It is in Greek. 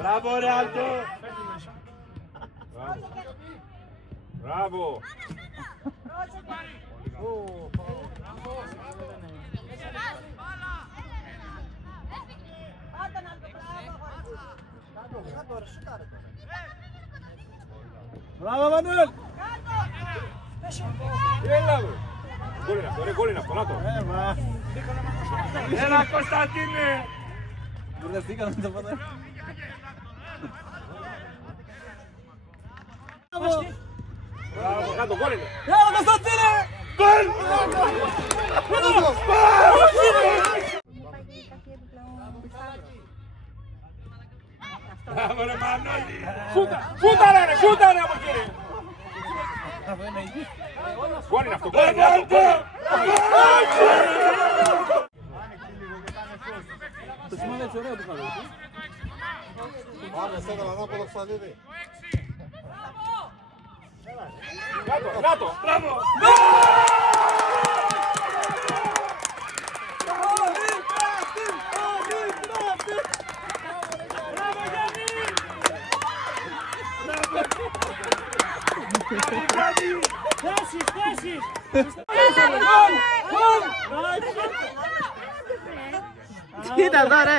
Μπράβο ρε Άλτο! Μπράβο! Μπράβο Μανουέλ! Έλα βρε! Γκολ είναι αυτό, να το! Έλα Κωνσταντίνε! Μπουρδευτήκα να το πάτε. Μπράβο, κάτω, γκολ είναι! Έλα Κωνσταντίνε! Γκολ! Μπράβο ρε Μανώλη! Σούτα ρε, σούτα ρε από εκεί ρε! Γκολ είναι αυτό, γκολ είναι αυτό! Το σημάδι έτσι ωραίο που κάνω. Πάμε σε ένα ανάποδο Κωνσταντίνη. Κάτω, μπράβο! Κοίτα εδώ ρε!